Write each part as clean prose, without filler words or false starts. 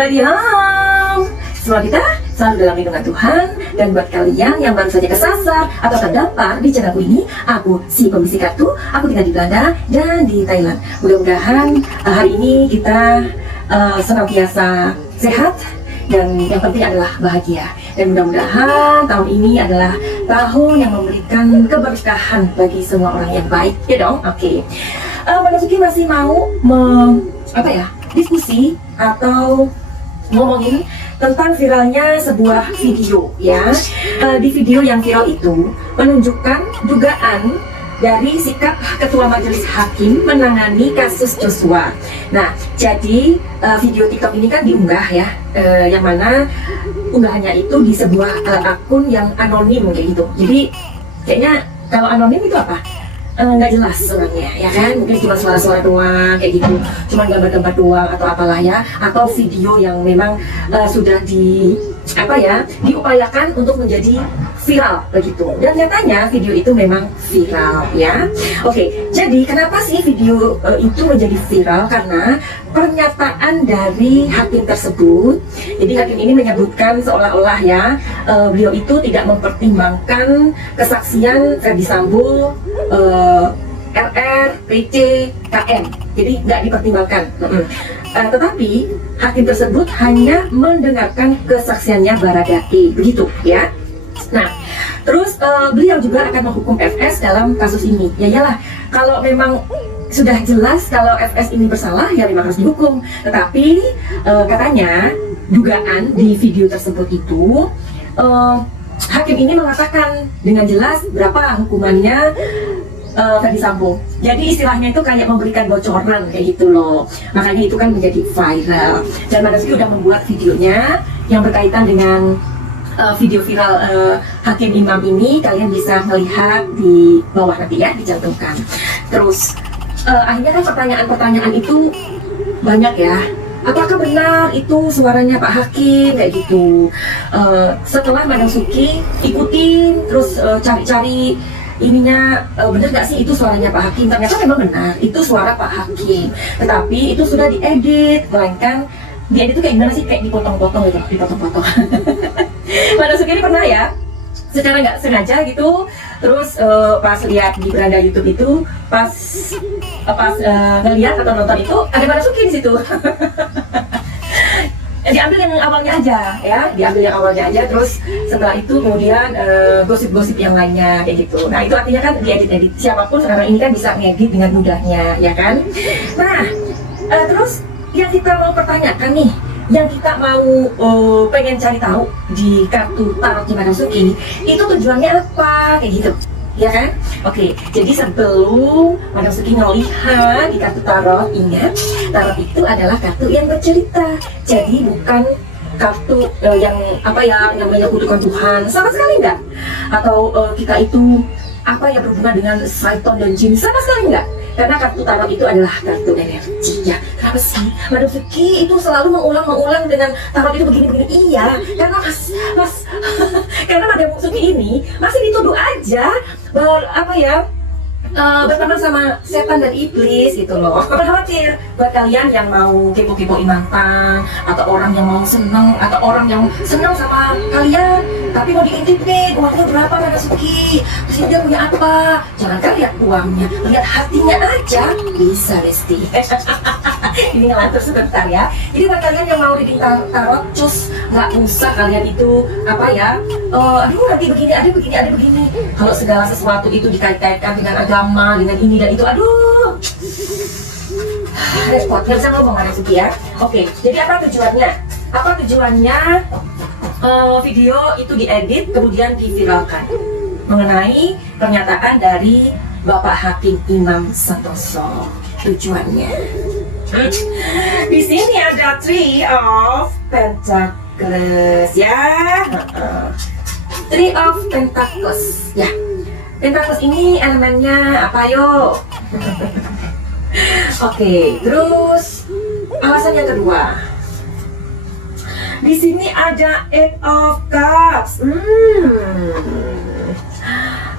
everybody, halo. Semua kita selalu dalam lindungan Tuhan. Dan buat kalian yang baru saja kesasar atau terdampar di channelku ini, aku si pembisik kartu, aku tinggal di Belanda dan di Thailand. Mudah-mudahan hari ini kita senantiasa sehat dan yang penting adalah bahagia. Dan mudah-mudahan tahun ini adalah tahun yang memberikan keberkahan bagi semua orang yang baik, ya dong. Oke. Mbak Nasuki masih mau diskusi atau ngomongin tentang viralnya sebuah video, ya. Di video yang viral itu menunjukkan dugaan dari sikap Ketua Majelis Hakim menangani kasus Joshua. Nah, jadi video TikTok ini kan diunggah ya, yang mana unggahannya itu di sebuah akun yang anonim kayak gitu. Jadi kayaknya kalau anonim itu apa? Nggak jelas orangnya, ya kan? Mungkin cuma suara-suara doang kayak gitu, cuma gambar-gambar doang atau apalah ya, atau video yang memang sudah diupayakan untuk menjadi viral begitu. Dan nyatanya video itu memang viral, ya. Oke, jadi kenapa sih video itu menjadi viral? Karena pernyataan dari hakim tersebut. Jadi hakim ini menyebutkan seolah-olah ya, beliau itu tidak mempertimbangkan kesaksian Ferdy Sambo, RR, PC, KM. Jadi nggak dipertimbangkan. Tetapi hakim tersebut hanya mendengarkan kesaksiannya Baradae, begitu ya. Nah, terus beliau juga akan menghukum FS dalam kasus ini. Ya iyalah, kalau memang sudah jelas kalau FS ini bersalah, ya memang harus dihukum. Tetapi katanya dugaan di video tersebut itu hakim ini mengatakan dengan jelas berapa hukumannya Ferdy Sambo. Jadi istilahnya itu kayak memberikan bocoran kayak gitu loh. Makanya itu kan menjadi viral. Dan Mbak Nasuki udah membuat videonya yang berkaitan dengan video viral Hakim Imam ini. Kalian bisa melihat di bawah nanti ya, dicantumkan. Terus akhirnya kan pertanyaan-pertanyaan itu banyak ya. Apakah benar itu suaranya Pak Hakim kayak gitu? Setelah Mbak Nasuki ikutin terus cari-cari ininya, bener gak sih itu suaranya Pak Hakim? Ternyata memang benar, itu suara Pak Hakim. Tetapi itu sudah diedit, melainkan diedit itu kayak gimana sih? Kayak dipotong-potong gitu, dipotong-potong. Mbak Nasuki ini pernah ya, secara nggak sengaja gitu, terus pas lihat di beranda YouTube itu, pas ngeliat atau nonton itu, ada Mbak Nasuki di situ. Diambil yang awalnya aja ya, diambil yang awalnya aja, terus setelah itu kemudian gosip-gosip yang lainnya kayak gitu. Nah itu artinya kan diedit-edit, siapapun sekarang ini kan bisa ngedit dengan mudahnya, ya kan. Nah terus yang kita mau pertanyakan nih, yang kita mau pengen cari tahu di kartu tarot Mbak Nasuki itu tujuannya apa kayak gitu, ya kan? Oke, jadi sebelum Mbak Nasuki ngelihat di kartu tarot, ingat tarot itu adalah kartu yang bercerita. Jadi bukan kartu yang menyekutukan Tuhan, sama sekali enggak. Atau kita itu berhubungan dengan syaitan dan jin, sama sekali enggak. Karena kartu tarot itu adalah kartu energi ya. Kenapa sih Mbak Nasuki itu selalu mengulang dengan tarot itu begini-begini? Iya, karena mas karena Mbak Nasuki ini masih dituduh aja berteman sama setan dan iblis gitu loh. Jangan khawatir buat kalian yang mau kepo-kepoin mantan, atau orang yang mau seneng, atau orang yang seneng sama kalian tapi mau diintip nih, uangnya berapa Mbak Nasuki, terus dia punya apa. Jangankan lihat uangnya, lihat hatinya aja bisa, Besti. Ini ngelantur sebentar ya. Jadi buat kalian yang mau reading tarot, cus nggak usah kalian itu nanti begini, ada begini. Kalau segala sesuatu itu dikait-kaitkan dengan agama, dengan ini dan itu, repot, nggak bisa ngomong Mbak Nasuki ya. Oke, jadi apa tujuannya? Video itu diedit kemudian diviralkan mengenai pernyataan dari Bapak Hakim Imam Santoso. Tujuannya di sini ada Three of Pentacles ya. Three of Pentacles ya. Pentacles ini elemennya apa yo? Oke, terus alasan yang kedua. Di sini ada Eight of Cups.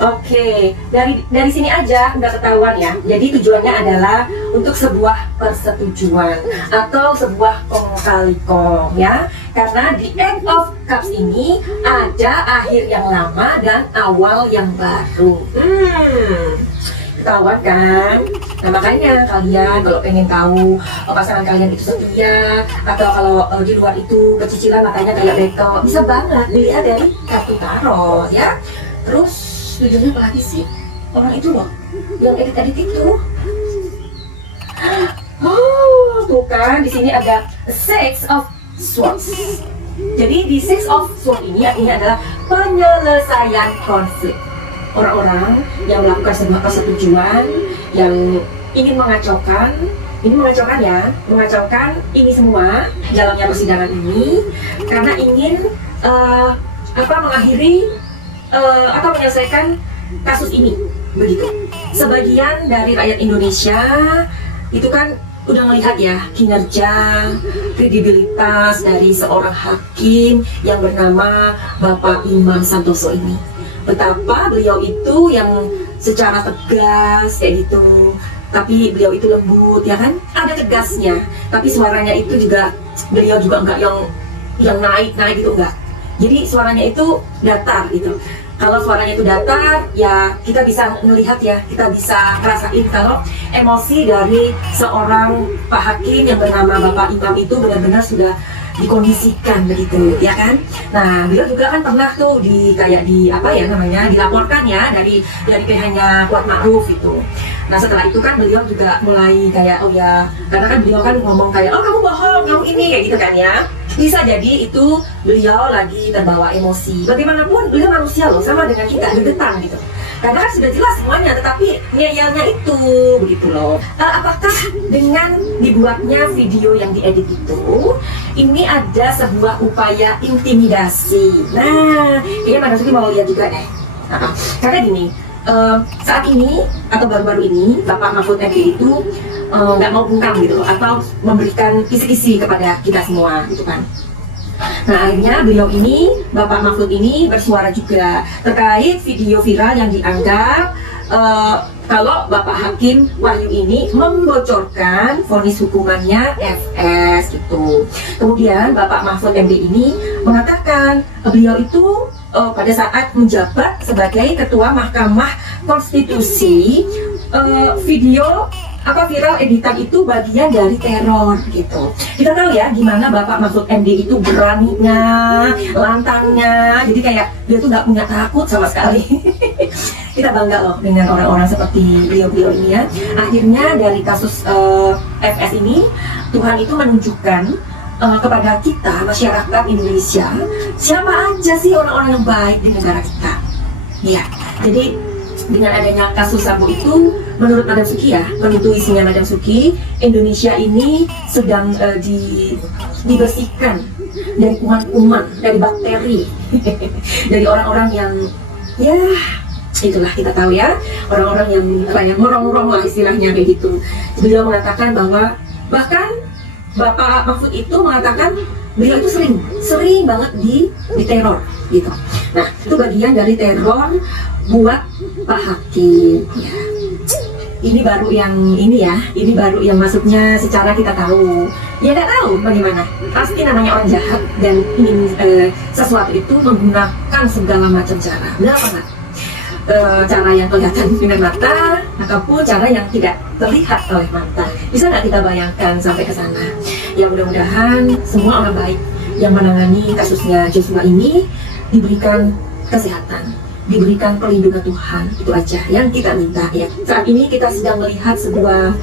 Oke, dari sini aja udah ketahuan ya. Jadi tujuannya adalah untuk sebuah persetujuan atau sebuah kong kali kong ya. Karena di end of cups ini ada akhir yang lama dan awal yang baru. Ketahuan kan? Nah makanya kalian kalau pengen tahu pasangan kalian itu setia atau kalau di luar itu pecicilan matanya kayak beto, bisa banget dilihat dari kartu tarot ya. Terus tujuannya apa lagi sih orang itu loh yang edit itu? Oh tuh kan di sini ada Six of Swords. Jadi di Six of Swords ini artinya adalah penyelesaian konflik. Orang-orang yang melakukan sebuah persetujuan yang ingin mengacaukan ini semua dalamnya persidangan ini karena ingin mengakhiri atau menyelesaikan kasus ini, begitu. Sebagian dari rakyat Indonesia itu kan udah melihat ya kinerja, kredibilitas dari seorang hakim yang bernama Bapak Imam Santoso ini. Betapa beliau itu yang secara tegas kayak gitu, tapi beliau itu lembut ya kan, ada tegasnya, tapi suaranya itu juga beliau juga enggak yang naik gitu enggak. Jadi suaranya itu datar gitu. Kalau suaranya itu datar, ya kita bisa melihat ya, kita bisa ngerasain kalau emosi dari seorang Pak Hakim yang bernama Bapak Imam itu benar-benar sudah dikondisikan begitu, ya kan? Nah, beliau juga kan pernah tuh dilaporkan ya dari pihaknya Kuat Ma'ruf itu. Nah, setelah itu kan beliau juga mulai kayak karena kan beliau kan ngomong kayak kamu bohong, kamu ini kayak gitu kan ya. Bisa jadi itu beliau lagi terbawa emosi. Bagaimanapun beliau manusia loh, sama dengan kita, gegetan gitu. Karena kan sudah jelas semuanya, tetapi ngeyelnya itu begitu loh. Apakah dengan dibuatnya video yang diedit itu, ini ada sebuah upaya intimidasi? Nah, kayaknya Mbak Nasuki mau lihat juga deh. Karena gini, saat ini atau baru-baru ini Bapak Mahfud MD itu nggak mau bungkam gitu, atau memberikan kisi-kisi kepada kita semua gitu kan. Nah akhirnya beliau ini, Bapak Mahfud ini bersuara juga terkait video viral yang dianggap kalau Bapak Hakim Wahyu ini membocorkan vonis hukumannya FS gitu. Kemudian Bapak Mahfud MD ini mengatakan beliau itu pada saat menjabat sebagai Ketua Mahkamah Konstitusi, video viral editan itu bagian dari teror gitu. Kita tahu ya gimana Bapak Mahfud MD itu beraninya, lantangnya, jadi kayak dia tuh nggak punya takut sama sekali. Kita bangga loh dengan orang-orang seperti beliau-beliau ini ya. Akhirnya dari kasus FS ini, Tuhan itu menunjukkan kepada kita, masyarakat Indonesia, siapa aja sih orang-orang yang baik di negara kita. Ya, jadi dengan adanya kasus Sambo itu, menurut Madam Suki ya, intuisinya Madam Suki, Indonesia ini sedang dibersihkan dari kuman-kuman, dari bakteri, dari orang-orang yang ya itulah kita tahu ya, orang-orang yang ngorong-ngorong lah istilahnya kayak gitu. Beliau mengatakan bahwa bahkan Bapak Mahfud itu mengatakan beliau itu sering banget diteror gitu. Nah itu bagian dari teror buat Pak Hakim ya. Ini baru yang masuknya secara kita tahu. Ya nggak tahu bagaimana. Pasti namanya orang jahat dan ingin sesuatu itu menggunakan segala macam cara. Benar apa nggak? Cara yang kelihatan dengan mata ataupun cara yang tidak terlihat oleh mata. Bisa nggak kita bayangkan sampai ke sana? Ya mudah-mudahan semua orang baik yang menangani kasusnya Joshua ini diberikan kesehatan, diberikan perlindungan Tuhan, itu aja yang kita minta ya. Saat ini kita sedang melihat sebuah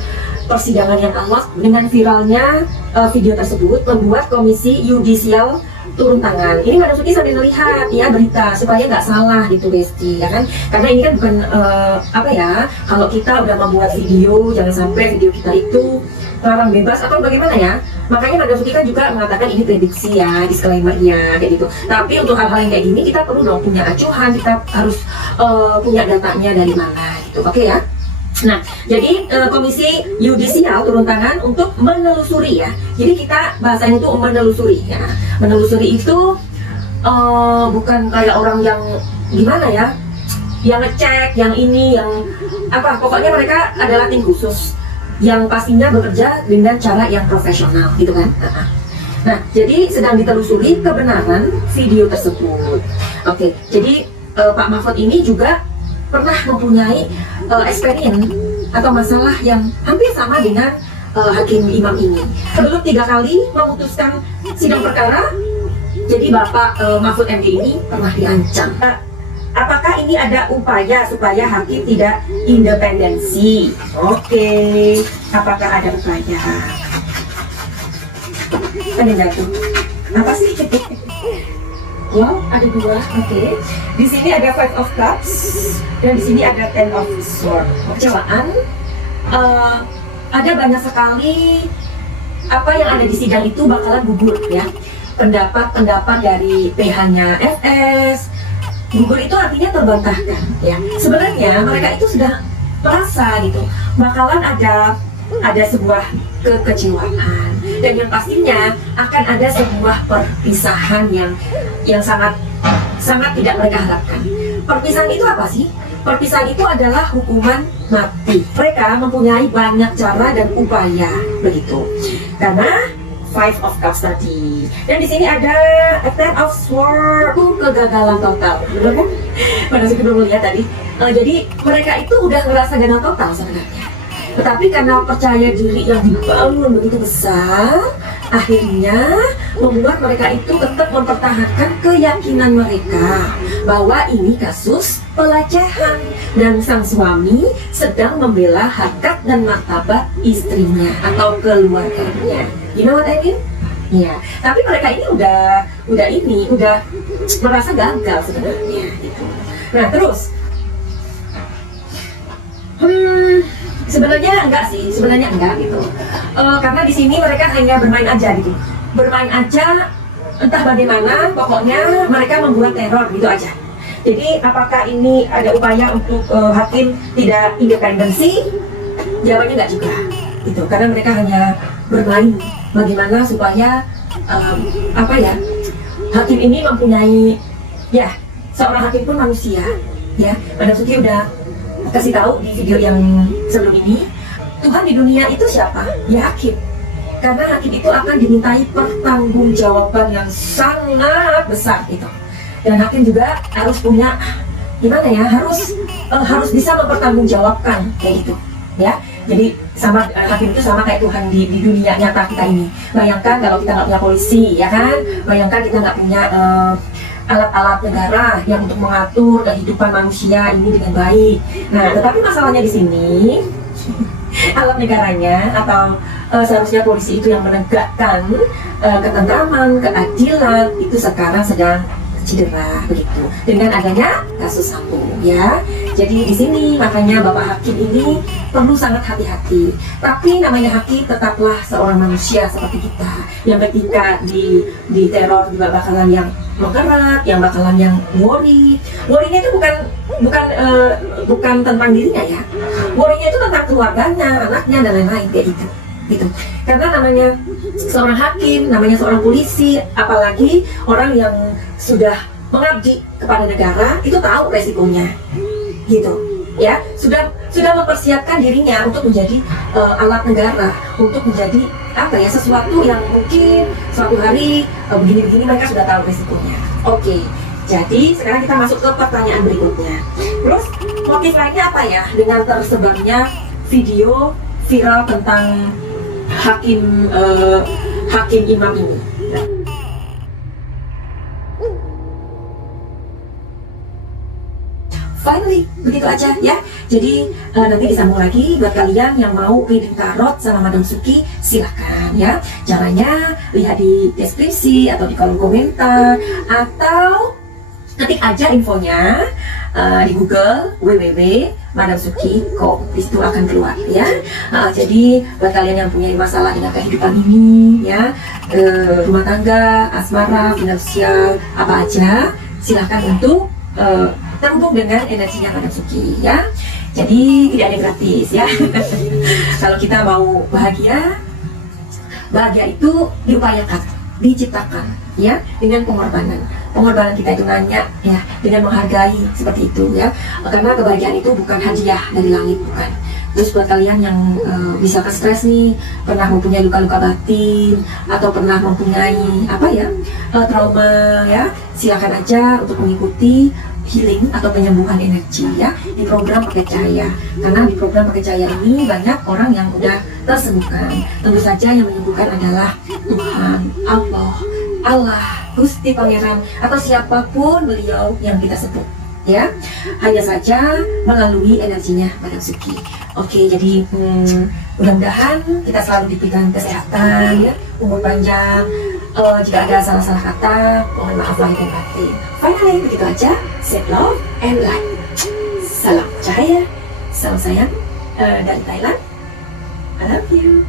persidangan yang alot. Dengan viralnya video tersebut membuat Komisi Yudisial turun tangan. Ini Mbak Nasuki sambil melihat ya berita supaya nggak salah gitu Besti ya kan. Karena ini kan bukan kalau kita udah membuat video, jangan sampai video kita itu larang bebas atau bagaimana ya. Makanya Mbak Nasuki kan juga mengatakan ini prediksi ya, disclaimer-nya kayak gitu. Tapi untuk hal-hal yang kayak gini kita perlu dong punya acuan, kita harus punya datanya dari mana gitu. Oke ya. Nah, jadi Komisi Yudisial turun tangan untuk menelusuri ya. Jadi kita bahasanya itu menelusuri ya. Menelusuri itu bukan kayak orang yang gimana ya, yang ngecek, yang ini, yang apa, pokoknya mereka adalah tim khusus yang pastinya bekerja dengan cara yang profesional gitu kan. Nah, jadi sedang ditelusuri kebenaran video tersebut. Oke, jadi Pak Mahfud ini juga pernah mempunyai experience atau masalah yang hampir sama dengan Hakim Imam ini. Sebelum 3 kali memutuskan sidang perkara, jadi Bapak Mahfud MD ini pernah diancam. Apakah ini ada upaya supaya hakim tidak independensi? Oke, apakah ada upaya? Ada jatuh. Apa sih? Wow, ada 2. Oke. Di sini ada 5 of Cups dan di sini ada 10 of Swords. Kecewaan. Ada banyak sekali apa yang ada di sidang itu bakalan gugur ya. Pendapat-pendapat dari PH-nya FS gugur itu artinya terbantahkan ya. Sebenarnya mereka itu sudah merasa gitu bakalan ada sebuah kekecewaan dan yang pastinya akan ada sebuah perpisahan yang sangat tidak mereka harapkan. Perpisahan itu apa sih? Perpisahan itu adalah hukuman mati. Mereka mempunyai banyak cara dan upaya begitu. Karena 5 of Cups tadi. Dan di sini ada 10 of Swords, kegagalan total. Benar kan? Pada saat belum lihat tadi. Jadi mereka itu udah ngerasa gagal total sebenarnya. Tetapi karena percaya diri yang dibangun begitu besar, akhirnya membuat mereka itu tetap mempertahankan keyakinan mereka bahwa ini kasus pelecehan dan sang suami sedang membela harkat dan martabat istrinya atau keluarganya. You know what I mean? Ya, tapi mereka ini udah merasa gagal sebenarnya gitu. Nah terus, sebenarnya enggak gitu. Karena di sini mereka hanya bermain aja gitu, entah bagaimana, pokoknya mereka membuat teror gitu aja. Jadi apakah ini ada upaya untuk hakim tidak independensi? Jawabannya enggak juga gitu, karena mereka hanya bermain bagaimana supaya hakim ini mempunyai seorang hakim pun manusia ya. Madam Suki udah kasih tahu di video yang sebelum ini, Tuhan di dunia itu siapa? Ya hakim. Karena hakim itu akan dimintai pertanggungjawaban yang sangat besar gitu. Dan hakim juga harus punya harus bisa mempertanggungjawabkan kayak gitu ya. Jadi hakim itu sama kayak Tuhan di dunia nyata kita ini. Bayangkan kalau kita nggak punya polisi ya kan, bayangkan kita nggak punya alat-alat negara yang untuk mengatur kehidupan manusia ini dengan baik. Nah, tetapi masalahnya di sini alat negaranya atau seharusnya polisi itu yang menegakkan ketentraman, keadilan itu sekarang sedang cedera begitu dengan adanya kasus Sambo ya. Jadi di sini makanya Bapak Hakim ini perlu sangat hati-hati. Tapi namanya hakim tetaplah seorang manusia seperti kita yang ketika di teror juga bakalan yang menggerak, yang bakalan yang worry. Worry-nya itu bukan tentang dirinya ya. Worry-nya itu tentang keluarganya, anaknya dan lain-lain kayak gitu. Karena namanya seorang hakim, namanya seorang polisi, apalagi orang yang sudah mengabdi kepada negara itu tahu resikonya gitu ya, sudah mempersiapkan dirinya untuk menjadi alat negara, untuk menjadi sesuatu yang mungkin suatu hari begini-begini mereka sudah tahu resikonya. Oke, jadi sekarang kita masuk ke pertanyaan berikutnya. Terus motif lainnya apa ya dengan tersebarnya video viral tentang hakim imam ini? Finally, begitu aja ya. Jadi nanti disambung lagi buat kalian yang mau reading tarot sama Madam Suki, silahkan ya. Caranya lihat di deskripsi atau di kolom komentar, atau ketik aja infonya di Google www.madamsuki.com. Di situ akan keluar ya. Jadi buat kalian yang punya masalah dengan kehidupan ini ya, rumah tangga, asmara, finansial, apa aja, silahkan untuk terhubung dengan energinya Madam Suki ya. Jadi tidak ada yang gratis ya. Kalau kita mau bahagia itu diupayakan diciptakan ya dengan pengorbanan kita itu nanya ya dengan menghargai seperti itu ya, karena kebahagiaan itu bukan hadiah dari langit, bukan. Terus buat kalian yang misalkan stres nih, pernah mempunyai luka-luka batin atau pernah mempunyai trauma ya, silakan aja untuk mengikuti healing atau penyembuhan energi ya di program Pakai Cahaya, karena di program Pakai Cahaya ini banyak orang yang udah tersembuhkan. Tentu saja yang menyembuhkan adalah Tuhan, Allah, Gusti Pangeran, atau siapapun beliau yang kita sebut ya, hanya saja melalui energinya Madam Suki. Oke, jadi mudah-mudahan kita selalu diberikan kesehatan ya, umur panjang. Jika ada salah-salah kata, mohon maaf lahir dan batin. Finally, begitu aja. Set love and light. Salam cahaya, salam sayang dari Thailand. I love you.